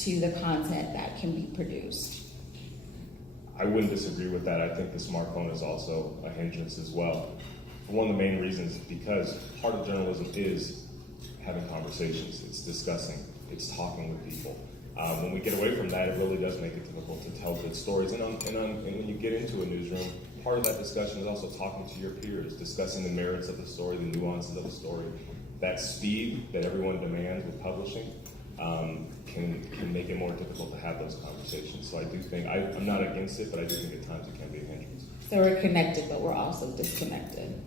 to the content that can be produced. I wouldn't disagree with that. I think the smartphone is also a hindrance as well. For one of the main reasons, because part of journalism is having conversations, it's discussing, it's talking with people. When we get away from that, it really does make it difficult to tell good stories. And when you get into a newsroom, part of that discussion is also talking to your peers, discussing the merits of the story, the nuances of the story. That speed that everyone demands with publishing can make it more difficult to have those conversations. So I do think, I'm not against it, but I do think at times it can be a hindrance. So we're connected, but we're also disconnected.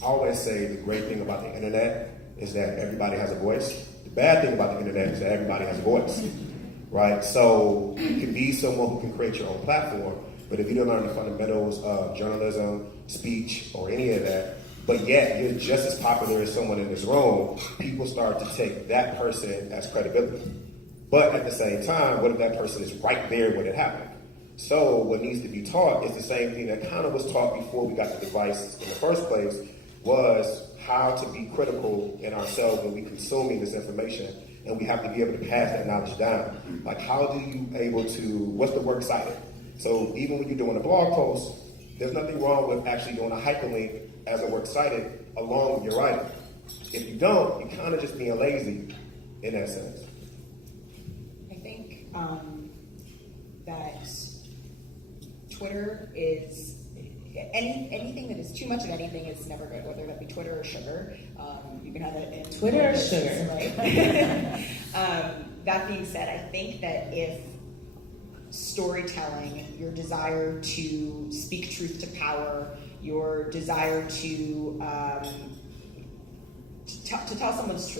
I always say the great thing about the internet is that everybody has a voice. The bad thing about the internet is that everybody has a voice, right? So you can be someone who can create your own platform, but if you don't learn the fundamentals of journalism, speech, or any of that, but yet you're just as popular as someone in this room, people start to take that person as credibility. But at the same time, what if that person is right there when it happened? So what needs to be taught is the same thing that kind of was taught before we got the devices in the first place, was how to be critical in ourselves when we're consuming this information, and we have to be able to pass that knowledge down. Like, how do you able to, what's the works cited? So even when you're doing a blog post, there's nothing wrong with actually doing a hyperlink as a works cited along with your writing. If you don't, you're kind of just being lazy in that sense. I think that Twitter is, anything that is too much of anything is never good, whether that be Twitter or sugar. You can have it in Twitter or sugar, right? That being said, I think that if storytelling, your desire to speak truth to power, your desire to tell someone's truth,